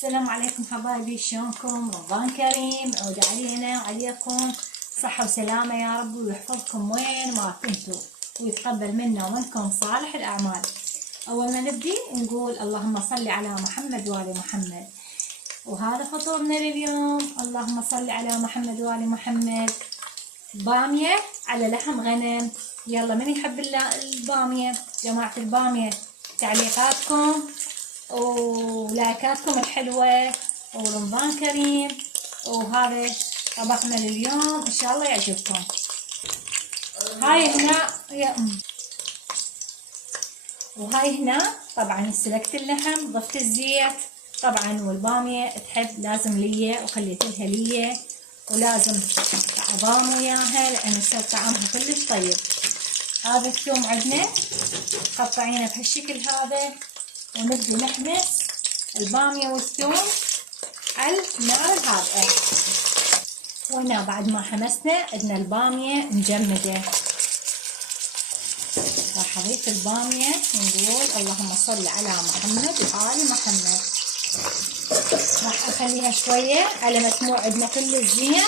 السلام عليكم حبايبي، شلونكم؟ رمضان كريم عود علينا وعليكم صحة وسلامة يا رب، ويحفظكم وين ما كنتوا ويتقبل منا ومنكم صالح الأعمال. أول ما نبدي نقول اللهم صل على محمد وآل محمد. وهذا فطورنا لليوم، اللهم صل على محمد وآل محمد. بامية على لحم غنم. يلا من يحب البامية؟ جماعة البامية تعليقاتكم ولايكاتكم الحلوة، ورمضان كريم. وهذا طبخنا لليوم، ان شاء الله يعجبكم. هاي هنا وهاي هنا طبعا سلقت اللحم، ضفت الزيت طبعا، والبامية تحب لازم ليا وخليت لها ليا، ولازم عظام وياها لان يصير طعمها كلش طيب. هذا الثوم عندنا قطعينه بهالشكل هذا، ونبدي نحمس البامية والثوم على النار الهادئة. وهنا بعد ما حمسنا عندنا البامية مجمدة، راح اضيف البامية ونقول اللهم صل على محمد وآل محمد. راح اخليها شوية على ما تموع عندنا كل الزين،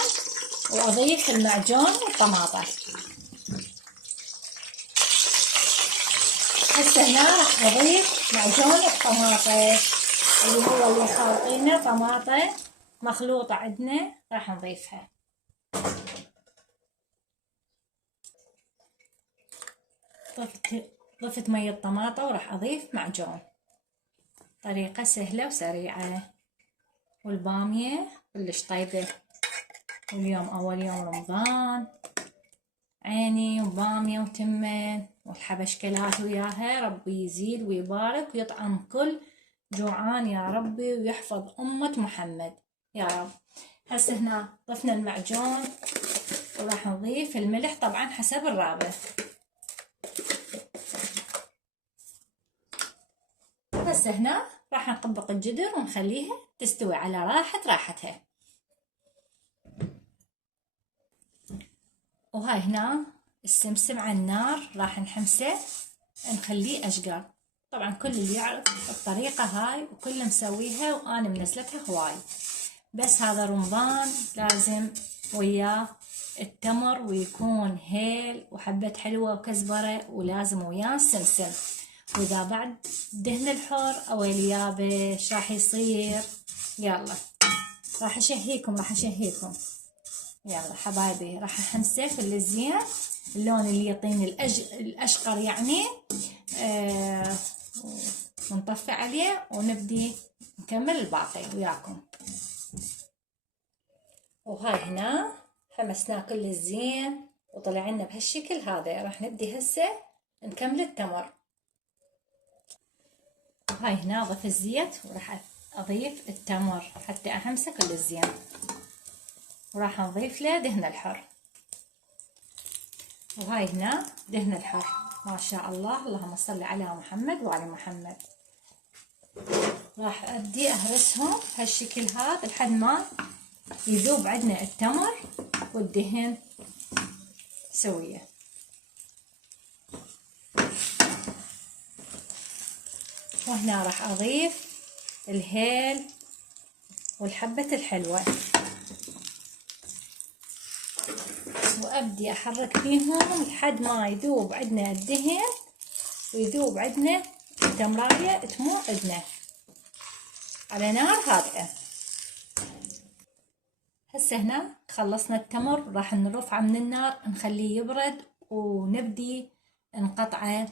واضيف المعجون والطماطة. هسه هنا راح اضيف معجون الطماطة اللي هو اللي خالطينه، طماطة مخلوطة عندنا راح نضيفها. ضفت مية طماطة وراح اضيف معجون. طريقة سهلة وسريعة، والبامية كلش طيبة، واليوم اول يوم رمضان، عيني وبامية وتمن والحبشكلات وياها. ربي يزيد ويبارك ويطعم كل جوعان يا ربي، ويحفظ أمة محمد يا رب. هسه هنا ضفنا المعجون، وراح نضيف الملح طبعا حسب الرغبة. هسه هنا راح نطبق الجدر ونخليها تستوي على راحتها. وهاي هنا السمسم على النار راح نحمسه نخليه أشقر. طبعا كل اللي يعرف الطريقة هاي وكل مسويها، وأنا منزلتها هواي، بس هذا رمضان لازم وياه التمر، ويكون هيل وحبة حلوة وكزبرة، ولازم وياه السمسم. وإذا بعد دهن الحر أو اليابش راح يصير. يلا راح أشهيكم يلا حبايبي، راح أحمسه في الزين اللون اللي يعطيني الأشقر يعني. ونطفي عليه ونبدي نكمل الباقي وياكم. وهاي هنا حمسناه كل الزين وطلع لنا بهالشكل هذا. راح نبدي هسه نكمل التمر. هاي هنا اضيف الزيت، وراح اضيف التمر حتى احمسه كل الزين، وراح نضيف له دهن الحر. وهاي هنا دهن الحر ما شاء الله، اللهم صل على محمد وعلى محمد. راح ابدي اهرسهم بهالشكل هذا لحد ما يذوب عندنا التمر والدهن سوية. وهنا راح اضيف الهيل والحبة الحلوة، وابدي احرك فيهم لحد ما يذوب عندنا الدهن ويذوب عندنا التمراية تموع عندنا على نار هادئة. هسه هنا خلصنا التمر، راح نرفعه من النار نخليه يبرد، ونبدي نقطعه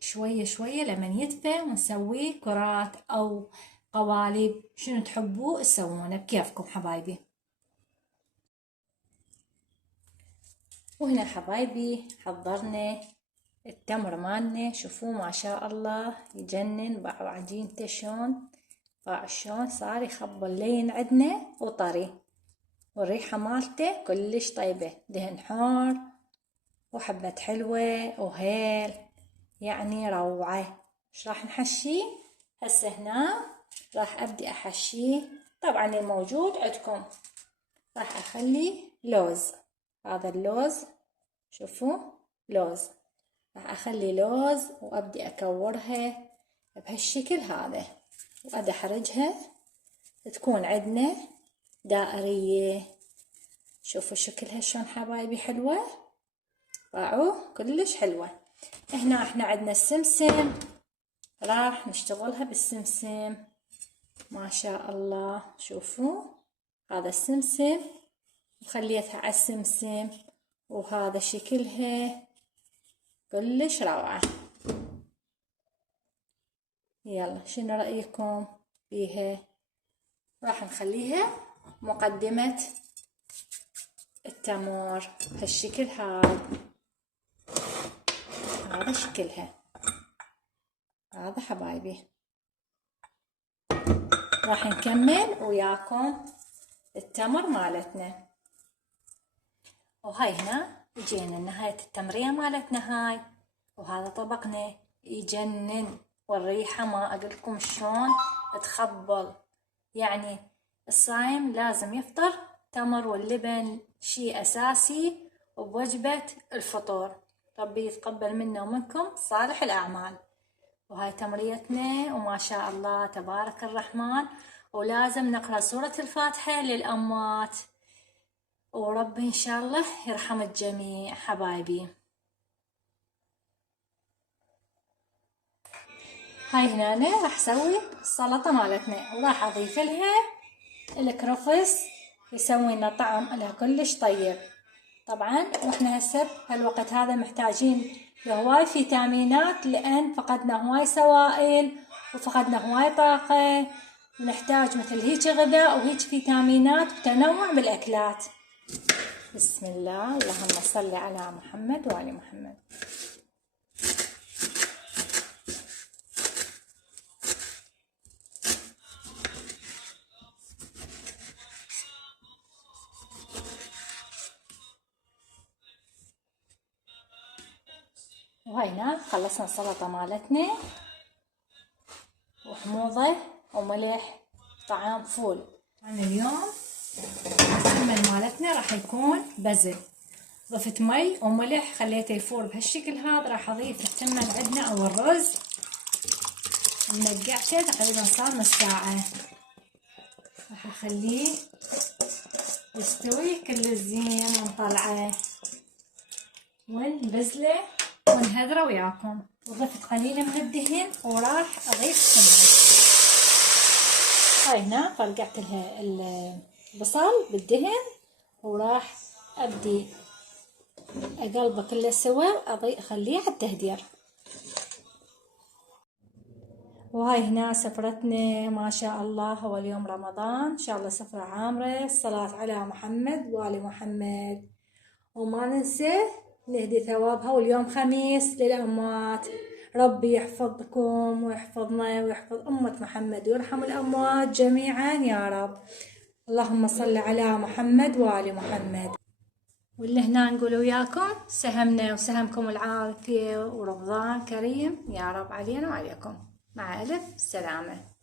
شوية شوية لمن يدفى، ونسويه كرات او قوالب، شنو تحبوه تسوونه بكيفكم حبايبي. وهنا حبايبي حضرنا التمر مالنا، شوفوه ما شاء الله يجنن. باعوا عجينته شلون، باع شلون صار يخبل لين عندنا وطري، والريحة مالته كلش طيبة، دهن حار وحبة حلوة وهيل، يعني روعة. ايش راح نحشيه هسه هنا؟ راح ابدي احشيه طبعا الموجود عندكم. راح اخلي لوز، هذا اللوز شوفوا لوز، راح اخلي لوز وابدي اكورها بهالشكل هذا، وادحرجها تكون عندنا دائرية. شوفوا شكلها شلون حبايبي حلوة، باعوا كلش حلوة. هنا احنا عندنا السمسم، راح نشتغلها بالسمسم. ما شاء الله، شوفوا هذا السمسم وخليتها على السمسم، وهذا شكلها كلش روعة. يلا شنو رأيكم فيها؟ راح نخليها مقدمة التمر هالشكل هذا شكلها هذا حبايبي. راح نكمل وياكم التمر مالتنا. وهاي هنا جينا نهاية التمرية مالتنا هاي، وهذا طبقنا يجنن، والريحة ما اقولكم شلون تخبل. يعني الصايم لازم يفطر تمر واللبن، شي اساسي وبوجبة الفطور. ربي يتقبل منا ومنكم صالح الاعمال. وهاي تمريتنا وما شاء الله تبارك الرحمن. ولازم نقرأ سورة الفاتحة للأموات، وربي إن شاء الله يرحم الجميع حبايبي. هاي هنا راح اسوي السلطة مالتنا، وراح اضيف لها الكرفس يسوي لنا طعم لها كلش طيب. طبعا واحنا هسه هالوقت هذا محتاجين لهواي فيتامينات، لان فقدنا هواي سوائل وفقدنا هواي طاقة، ونحتاج مثل هيك غذاء وهيك فيتامينات وتنوع بالاكلات. بسم الله، اللهم صل على محمد وآل محمد. وهينا خلصنا السلطة مالتنا، وحموضة وملح طعام فول. أنا اليوم السمن مالتنا راح يكون بزل، ضفت مي وملح خليته يفور بهالشكل هذا. راح اضيف التمن عندنا او الرز، منقعته تقريبا صار نص ساعة. راح اخليه يستوي كل زين ونطلعه ونبزله ونهذره وياكم. وضفت قليل من الدهن وراح اضيف سمن. هاي هنا فرقعت لها البصل بالدهن، وراح ابدي اقلبه كله سوا اخليه على التهدير. وهاي هنا سفرتنا ما شاء الله. هو اليوم رمضان ان شاء الله سفرة عامرة، الصلاة على محمد وآل محمد. وما ننسى نهدي ثوابها. واليوم خميس للأموات، ربي يحفظكم ويحفظنا ويحفظ أمة محمد ويرحم الأموات جميعا يا رب. اللهم صل على محمد وآل محمد. واللي هنا نقول وياكم سهمنا وسهمكم العافية ورمضان كريم يا رب علينا وعليكم. مع ألف سلامة.